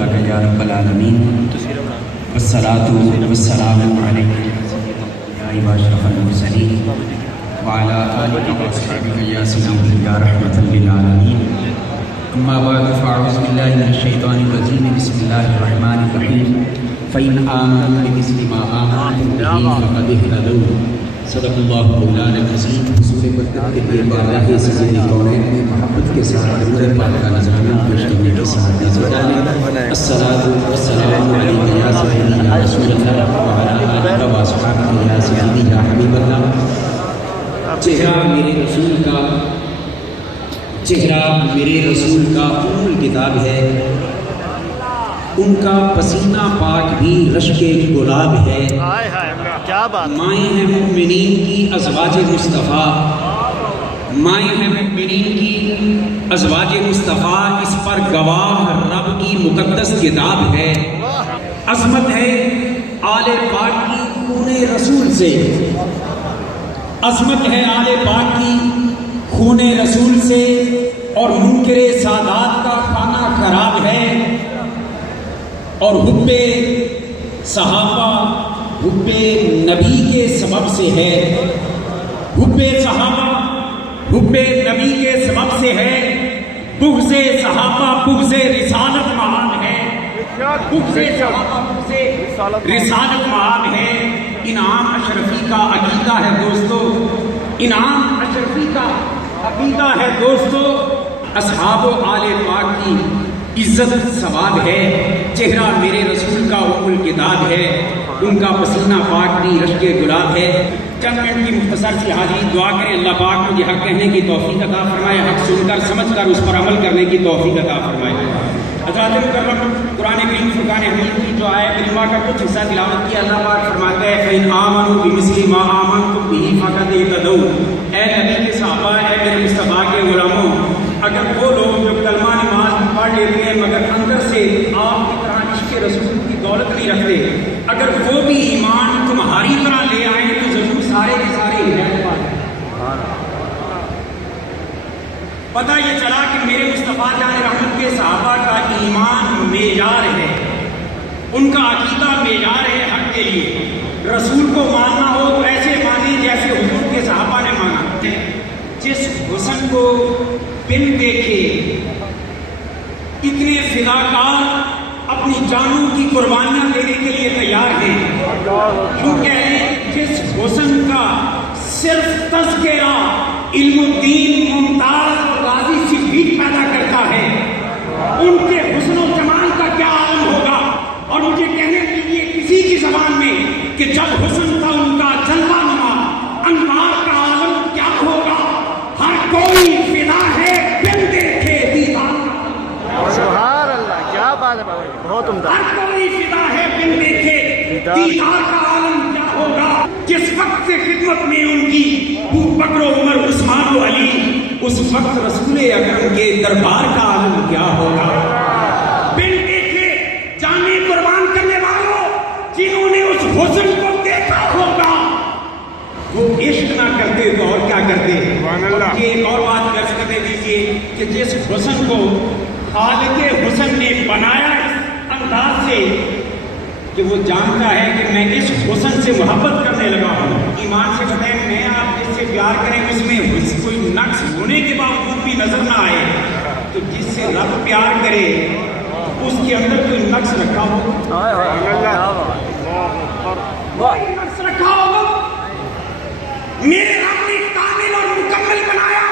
یا رب العالمین والصلاة والسلام علیکم یا اشرف المرسلین وعلی آلک واصحابک یا سیدی یا رحمۃ للعالمین اما بعد فاعوذ باللہ من الشیطان الرجیم بسم اللہ الرحمن الرحیم فإن آمنوا بمثل ما آمنتم به فقد اهتدوا صدق اللہ مولانا العظیم۔ سورہ بقرہ کے لیے بارگاہ سید کونین میں محبت کے ساتھ درود پاک کا نذرانہ پیش کرنے کے ساتھ الصلاۃ والسلام علیک یا سیدی یا رسول اللہ وعلی آلک واصحابک یا سیدی یا حبیب اللہ۔ چہرہ میرے رسول کا ام الکتاب ہے، ان کا پسینہ پاک بھی رشک گلاب ہے۔ مائیں ہیں مؤمنین کی ازواج مصطفیٰ، مائیں ہیں مؤمنین کی ازواج مصطفیٰ، اس پر گواہ رب کی مقدس کتاب ہے۔ عظمت ہے آل پاک کی خون رسول سے، عظمت ہے آل پاک کی خون رسول سے، اور منکر سادات کا کھانا خراب ہے۔ اور حب صحابہ حب نبی کے سبب سے ہے، حب صحابہ حب نبی کے سبب سے ہے، بغض صحابہ بغض رسالت معاب ہے، بغض صحابہ بغض رسالت معاب ہے۔ انعام اشرفی کا عقیدہ ہے دوستو، انعام اشرفی کا عقیدہ ہے دوستو، اصحاب و آل پاک کی عزت ثواب ہے۔ چہرہ میرے رسول کا ام الکتاب ہے، ان کا پسینہ پاک بھی رشک گلاب ہے۔ چند منٹ کی مختصر سی حاضری، دعا کریں اللہ پاک مجھے حق کہنے کی توفیق عطا فرمائے، حق سن کر سمجھ کر اس پر عمل کرنے کی توفیق عطا فرمائے۔ حضرات مکرم، قرآن کریم فرقان حمید کی جو آیت کریمہ کا کچھ حصہ تلاوت کیا، اللہ پاک فرماتا ہے فَإِنْ آمَنُوا بِمِثْلِ مَا آمَنْتُمْ بِهِ فَقَدْ اهْتَدَوْا۔ اے نبی کے صحابہ، اے میرے مصطفیٰ کے غلاموں، اگر وہ لوگ جو کلمہ نماز پڑھ لیتے ہیں مگر اندر سے آپ کی طرح عشق رسول کی دولت نہیں رکھتے، اگر وہ بھی ایمان تمہاری طرح لے آئیں تو ضرور سارے کے سارے ہدایت پا جائیں۔ پتہ یہ چلا کہ میرے مصطفیٰ جان رحمت کے صحابہ کا ایمان معیار ہے، ان کا عقیدہ معیار ہے حق کے لیے۔ رسول کو ماننا ہو تو ایسے مانیں جیسے حضور کے صحابہ نے مانا۔ جس حسن کو بن دیکھے اتنے فداکار اپنی جانوں کی قربانیاں دینے کے لیے تیار ہیں، کیوں کہہ رہے ہیں جس حسن کا صرف تذکرہ علم الدین ممتاز اور غازی صدیق پیدا کرتا ہے، ان کے حسن و جمال کا کیا عالم ہوگا۔ اور مجھے کہنے دیجیے کسی کی زبان میں کہ جب حسن تھا ان کا جلوہ نما انوار کا عالم کیا ہوگا۔ ہر کوئی فدا ہے بن دیکھے دیدار کا۔ سبحان اللہ، کیا بات ہے بہت عمدہ۔ ہر کوئی فدا ہے بن دیکھے دیدار کا عالم کیا ہوگا۔ جس وقت سے خدمت میں ان کی ابو بکر و عمر عثمان و علی، اس وقت رسول اکرم کے دربار کا عالم کیا ہوگا۔ بن دیکھے جانے قربان کرنے والوں جنہوں نے اس حسن کو دیکھا ہوگا، وہ عشق نہ کرتے تو اور کیا کرتے۔ یہ ایک اور بات درج کرنے دیجیے کہ جس حسن کو خالق حسن نے بنایا اس انداز سے کہ وہ جانتا ہے کہ میں اس حسن سے محبت کرنے لگا ہوں۔ ایمان سے بتائیں، میں آپ جس سے پیار کریں اس میں کوئی نقص ہونے کے باوجود بھی نظر نہ آئے تو جس سے رب پیار کرے اس کے اندر کوئی نقص رکھا ہو، نقص رکھا ہوگا۔ میرے رب نے کامل اور مکمل بنایا،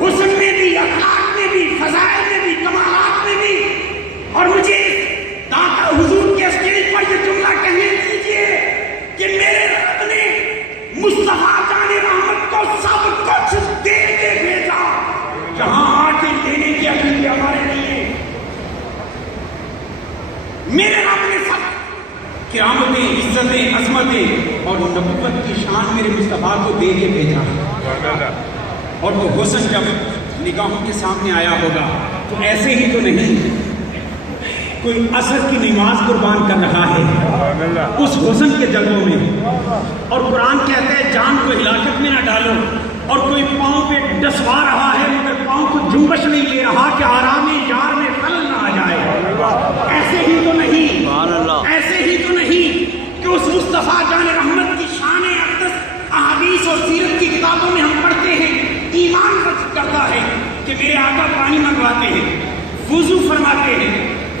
حسن میں بھی، اخلاق میں بھی، فضائل میں بھی، کمالات میں بھی۔ اور مجھے داتا حضور کے اسٹیج پر یہ جملہ کہنے دیجیے کہ میرے رب نے مصطفیٰ جان رحمت کو سب کچھ دے کے بھیجا، جہاں آ کے دینے کی عقل ہمارے لیے میرے رب نے سب کرامتیں، عزتیں، عظمتیں اور نبوت کی شان میرے مصطفیٰ کو دے کے بھیجا۔ اور وہ حسن جب نگاہوں کے سامنے آیا ہوگا تو ایسے ہی تو نہیں کوئی عصر کی نماز قربان کر رہا ہے اس حسن کے جلووں میں۔ اور قرآن کہتا ہے جان کو ہلاکت میں نہ ڈالو، اور کوئی پاؤں پہ ڈسوا رہا ہے مگر پاؤں کو جنبش نہیں لے رہا کہ آرام یار میں خلل نہ آ جائے۔ پانی منگواتے ہیں، وضو فرماتے ہیں،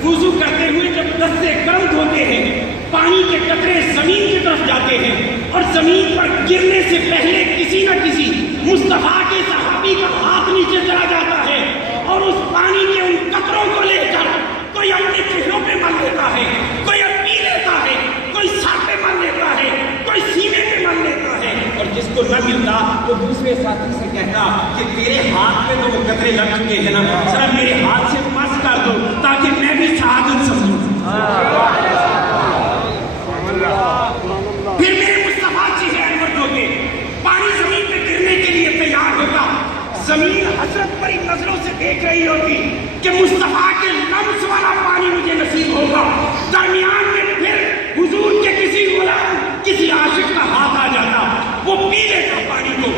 وضو کرتے ہوئے جب دستے گرم دھوتے ہیں، پانی کے قطرے زمین کی طرف جاتے ہیں اور زمین پر گرنے سے پہلے کسی نہ کسی مصطفیٰ کے صحابی کا ہاتھ نیچے چلا جاتا ہے اور اس پانی کے ان قطروں کو لے کر کوئی اپنے چہروں پہ مل لیتا ہے، کوئی پی لیتا ہے، کوئی سر پہ مل لیتا ہے، کوئی سینے پہ مل لیتا ہے، اور جس کو نہ ملتا وہ دوسرے ساتھی سے کہتا کہ تیرے ہاتھ پہ تو وہ قطرے لگ چکے ہیں نا، ذرا میرے ہاتھ سے مس کر دو تاکہ میں بھی شہادت سمجھوں۔ پھر میرے مصطفیٰ چہرے انور دھوتے، پانی زمین پہ گرنے کے لیے تیار ہوتا، زمین حسرت بھری نظروں سے دیکھ رہی ہوتی کہ مصطفیٰ کے لمس والا پانی مجھے نصیب ہوگا، درمیان میں پھر حضور کے کسی غلام کسی عاشق کا ہاتھ آ جاتا، وہ پی لیتا پانی کو۔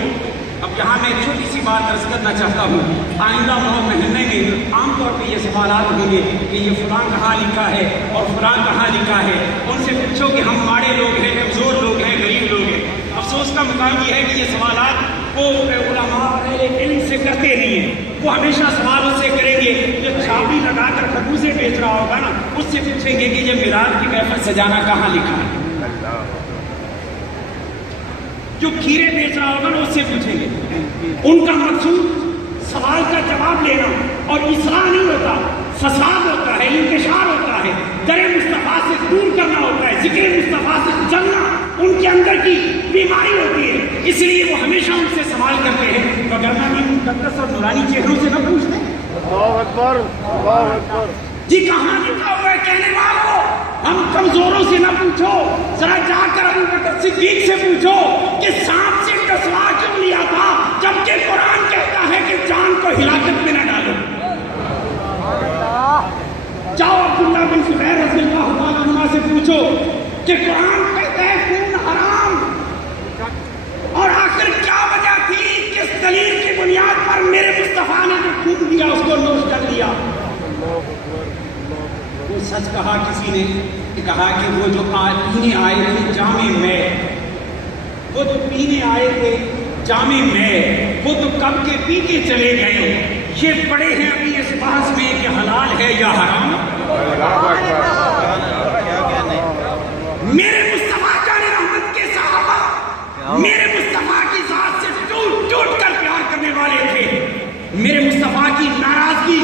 اب یہاں میں ایک چھوٹی سی بات عرض کرنا چاہتا ہوں، آئندہ 9 مہینے میں عام طور پہ یہ سوالات ہوں گے کہ یہ فلاں کہاں لکھا ہے اور فلاں کہاں لکھا ہے، ان سے پوچھو کہ ہم ماڑے لوگ ہیں، کمزور لوگ ہیں، غریب لوگ ہیں۔ افسوس کا مقام یہ ہے کہ یہ سوالات وہ علماء اہل علم سے کرتے نہیں ہیں، وہ ہمیشہ سوال اس سے کریں گے جو چابی لگا کر خربوزے بیچ رہا ہوگا نا، اس سے پوچھیں گے کہ یہ میلاد کی محفل سجانا کہاں لکھا ہے، جو کھیرے بیچ رہا ہوگا نا اس سے پوچھیں گے۔ ان کا مقصود سوال کا جواب لینا اور اصلاح نہیں ہوتا، فساد ہوتا ہے، انتشار ہوتا ہے، در مصطفیٰ سے دور کرنا ہوتا ہے، ذکر مصطفیٰ سے جلنا ان کے اندر کی بیماری ہوتی ہے، اس لیے وہ ہمیشہ ان سے سوال کرتے ہیں، وگرنہ بھی مقدس اور نورانی چہروں سے نہ پوچھتے۔ اللہ اکبر، اللہ اکبر۔ جی کہاں لکھا ہوا ہے کہنے والوں، ہم کمزوروں سے نہ پوچھو، ذرا جا کر ابو بکر صدیق سے پوچھو کہ سانپ سے کسوا کیوں لیا تھا جبکہ قرآن کہتا ہے کہ جان کو ہلاکت میں نہ ڈالو۔ جاؤ عبداللہ بن زبیر رضی اللہ تعالیٰ عنہ سے پوچھو کہ قرآن کہتا ہے خون حرام، اور آخر کیا وجہ تھی، کس دلیل کی بنیاد پر میرے مصطفیٰ نے جو خون دیا اس کو نوش کر لیا۔ وہ سچ کہا کسی نے کہا کہ وہ جو پینے آئے تھے جامع میں، وہ جو پینے آئے تھے جامع میں، وہ تو کب کے پی کے چلے گئے، یہ پڑے ہیں ابھی اس بحث میں کہ حلال ہے یا حرام۔ میرے مصطفیٰ جان رحمت کے صحابہ میرے مصطفیٰ کی ذات سے ٹوٹ ٹوٹ کر پیار کرنے والے تھے، میرے مصطفیٰ کی ناراضگی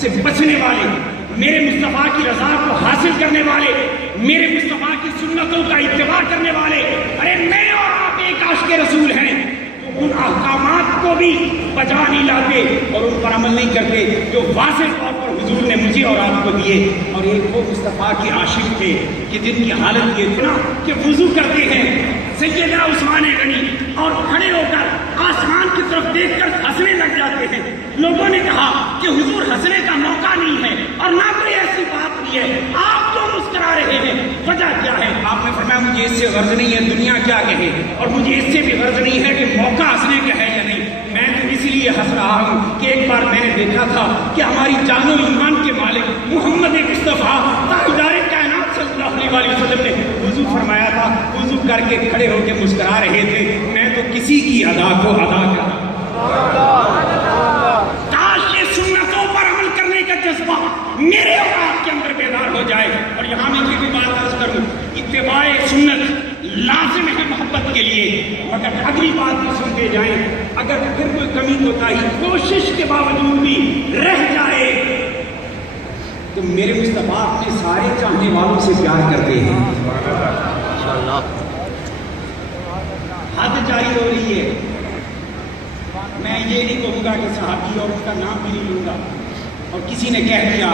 سے بچنے والے، میرے مصطفیٰ کی رضا کو حاصل کرنے والے، میرے مصطفیٰ کی سنتوں کا اتباع کرنے والے۔ ارے میں اور آپ ایک عاشق رسول ہیں، ان احکامات کو بھی بجا نہیں لاتے اور ان پر عمل نہیں کرتے جو واضح طور پر حضور نے مجھے اور آپ کو دیے۔ اور ایک وہ مصطفیٰ کے عاشق تھے کہ جن کی حالت یہ تھی نا کہ وضو کرتے ہیں سیدنا عثمان غنی اور کھڑے ہو کر آسمان کی طرف دیکھ کر ہنسنے لگ جاتے ہیں۔ لوگوں نے کہا کہ حضور ہنسنے کا موقع نہیں ہے اور نہ کوئی ایسی بات نہیں ہے، آپ کیوں مسکرا رہے ہیں، وجہ کیا ہے؟ آپ نے فرمایا مجھے اس سے غرض نہیں ہے دنیا کیا کہے، اور مجھے اس سے بھی غرض نہیں ہے کہ موقع ہنسنے کا ہے یا نہیں، میں تو اس لیے ہنس رہا ہوں کہ ایک بار میں نے دیکھا تھا کہ ہماری جان و ایمان کے مالک محمد مصطفیٰ تاجدار کائنات صلی اللہ علیہ وسلم نے وضو فرمایا تھا، وضو کر کے کھڑے ہو کے مسکرا رہے تھے، میں تو کسی کی ادا کو ادا کر۔ کاش یہ سنتوں پر عمل کرنے کا جذبہ میرے اور آپ کے اندر بیدار ہو جائے۔ اور یہاں میں یہ بھی بات عرض کروں، اتباع سنت لازم ہے محبت کے لیے، مگر اگلی بات بھی سنتے جائیں، اگر پھر کوئی کمی کوتاہی کوشش کے باوجود بھی رہ جائے تو میرے مصطفیٰ اپنے سارے چاہنے والوں سے پیار کرتے ہیں۔ حد جاری ہو رہی ہے، میں یہ نہیں کہوں گا کہ صحابی اور ان کا نام بھی نہیں لوں گا، اور کسی نے کہہ دیا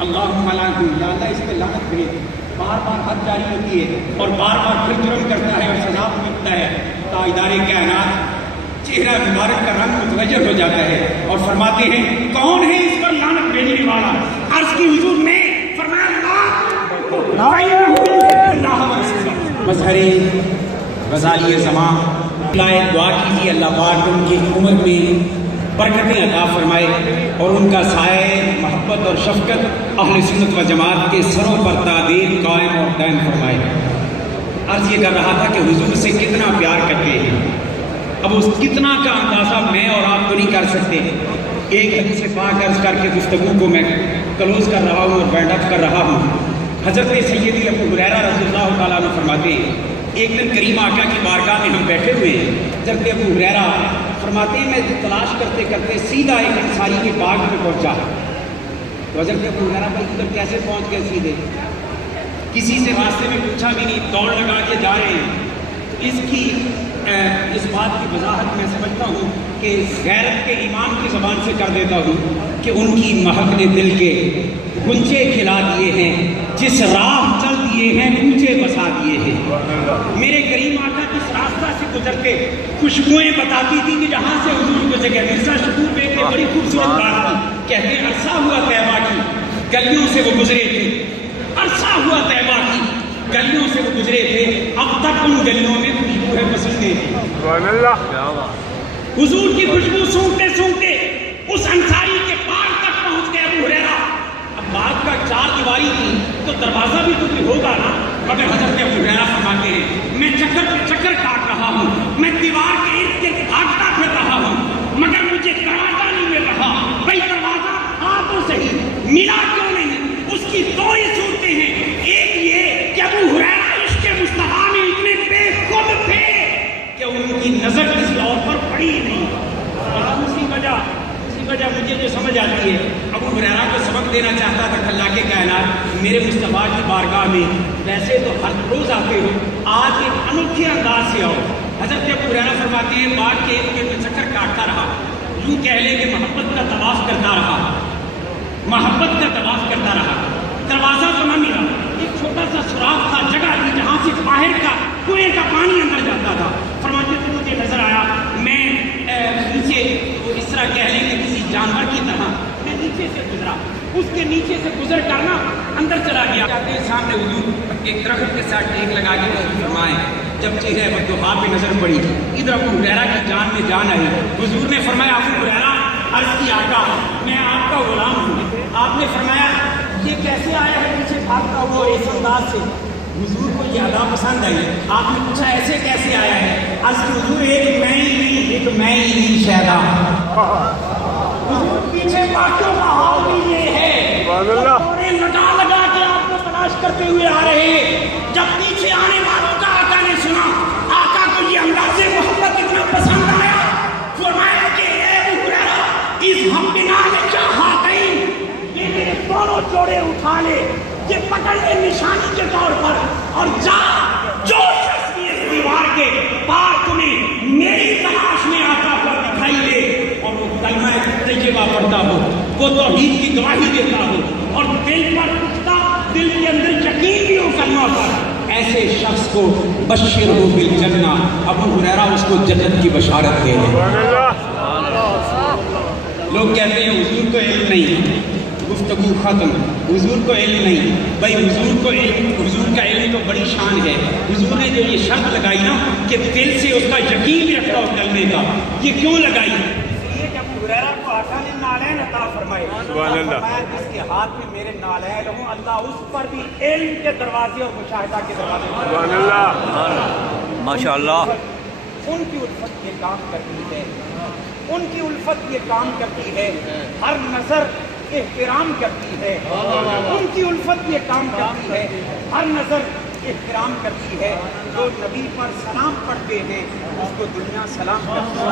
اللہم لعنہ، یا اللہ اس پہ لعنت بھیج، بار بار حد جاری ہوتی ہے اور بار بار پھر جرم کرتا ہے اور سزا ملتا ہے، تاجدار کائنات چہرہ مبارک کا رنگ متغیر ہو جاتا ہے اور فرماتے ہیں کون ہے اس پر لعنت بھیجنے والا؟ عرض کی حضور نے فرمایا مظہر غزالی زمان دعا کیجیے اللہ پاک ان کی عمر میں برکتیں عطا فرمائے اور ان کا سایہ محبت اور شفقت اہل سنت و جماعت کے سروں پر تعدیل قائم اور دائم فرمائے۔ عرض یہ کر رہا تھا کہ حضور سے کتنا پیار کرتے ہیں، اب اس کتنا کا اندازہ میں اور آپ تو نہیں کر سکتے، ایک حدیث پاک عرض کر کے گفتگو کو میں کلوز کر رہا ہوں اور وائنڈ اپ کر رہا ہوں۔ حضرت سیدی ابو ہریرہ رضی اللہ تعالیٰ عنہ فرماتے ہیں ایک دن کریم آقا کی بارگاہ میں ہم بیٹھے ہوئے ہیں۔ حضرت ابو ہریرہ فرماتے ہیں میں تلاش کرتے کرتے سیدھا ایک انصاری کے باغ میں پہنچا۔ تو حضرت ابو ہریرہ بھائی ادھر کیسے پہنچ گئے سیدھے؟ کسی سے راستے میں پوچھا بھی نہیں، دوڑ لگا کے جا رہے ہیں۔ اس بات کی وضاحت میں سمجھتا ہوں کہ غیرت کے امام کی زبان سے کر دیتا ہوں کہ ان کی مہک نے دل کے گنچے کھلا دیے ہیں، جس راہ چل دیے ہیں کوچے بسا دیے ہیں۔ میرے کریم آقا جس راستہ سے گزرتے خوشبوئیں بتاتی تھی کہ جہاں سے حضور کو جگہ مرزا شکور بیگ نے بڑی خوبصورت بات کی، کہتے ہیں عرصہ ہوا طیبہ کی گلیوں سے وہ گزرے تھے، عرصہ ہوا طیبہ کی گلیوں سے وہ گزرے تھے، اب تک ان گلیوں میں خوشبو ہے پسندے۔ حضور کی خوشبو سونگتے سونگتے اس انصاری کے باغ تک پہنچ گئے ابو ہریرہ۔ اب باغ کا چار دیواری تھی تو دروازہ بھی تو ہوگا نا، مگر حضرت ابو ہریرہ فرماتے ہیں میں چکر پہ چکر کاٹ رہا ہوں، میں دیوار کے ارد گرد بھاگتا پھر رہا ہوں، مگر مجھے دروازہ نہیں مل رہا۔ بھائی دروازہ آ تو صحیح، ملا کیوں نہیں؟ اس کی دو ہی صورتیں ہیں، ایک یہ کہ ابو ہریرہ عشق مصطفیٰ میں اتنے بے خود تھے کہ ان کی نظر کسی اور پر پڑی ہی نہیں، اور اسی وجہ مجھے جو سمجھ آتی ہے ابو ہریرہ کو سبق دینا چاہتا تھا کہ اللہ کے کائنات میرے مصطفیٰ کی بارگاہ میں ویسے تو ہر روز آتے ہو، آج ایک انوکھے انداز سے آؤ۔ حضرت ابو ہریرہ فرماتے ہیں باغ کے ایک چکر کاٹتا رہا، یوں کہہ لے کہ محبت کا طواف کرتا رہا، محبت کا طواف کرتا رہا، دروازہ تو نہ ملا، ایک چھوٹا سا سوراخ تھا، جگہ تھی جہاں سے باہر کا کنویں کا پانی اندر جاتا تھا۔ فرماتے تھے مجھے نظر آیا، میں نیچے اس طرح کہہ لیں کہ کسی جانور کی طرح میں نیچے سے گزرا، اس کے نیچے سے گزر کر نا اندر چلا گیا۔ سامنے حضور ایک درخت کے ساتھ ٹیک لگا کے فرمائے، جب چہرے والدہا پہ نظر پڑی ادھر ابو ہریرہ کی جان میں جان آئی۔ حضور نے فرمایا ابو ہریرہ عرض کی آقا میں آپ کا غلام ہوں۔ آپ نے فرمایا یہ کیسے آیا ہے پیچھے بھاگتا ہوا اور اس انداز سے؟ حضور کو یہ ادا پسند آئی۔ آپ نے پوچھا ایسے کیسے آیا ہے؟ عرض کی حضور ایک میں ہی نہیں شہدا۔ حضور پیچھے باقیوں کا حال بھی یہ ہے، اور لگا کے آپ کو تلاش کرتے ہوئے آ رہے ہیں۔ جب پیچھے آنے والوں کا آقا نے سنا، آقا کو یہ انداز محبت اتنا پسند آیا، فرمایا کہ اے ابو ہریرہ اذهب بنا للجهاتین، یہ میرے دونوں جوڑے اٹھا لے، یہ پکڑ لے نشانی کے طور پر، اور جا جو شخص بھی اس دیوار کے پار تمہیں میری تلاش میں آتا ہوا دکھائی دے اور وہ کلمہ طیبہ پڑھتا ہو، وہ توحید کی گواہی دیتا ہو اور دل پر اٹھتا، دل کے اندر یقین بھی ہو کلمہ پر، ایسے شخص کو بشر ہو بالجنہ، ابو ہریرہ اس کو جنت کی بشارت دے دے۔ لوگ کہتے ہیں حضور کو علم نہیں، گفتگو ختم، حضور کو علم نہیں۔ بھائی حضور کا علم تو بڑی شان ہے۔ حضور نے جو یہ شرط لگائی نا کہ دل سے اس کا یقین بھی رکھتا ہو کلمے کا، یہ کیوں لگائی؟ اس لیے کہ ابو ہریرہ کو آقا نے نالین عطا فرمائے، فرمایا جس کے ہاتھ میں میرے نالین ہوں اللہ اس پر بھی علم کے دروازے اور مشاہدہ کے دروازے۔ ماشاءاللہ، ان کی الفت یہ کام کرتی ہے، ان کی الفت یہ کام کرتی ہے، ہر نظر احترام کرتی ہے، ان کی الفت یہ کام کرتی ہے، ہر نظر احترام کرتی ہے۔ جو نبی پر سلام پڑھتے ہیں اس کو دنیا سلام کرتی ہے۔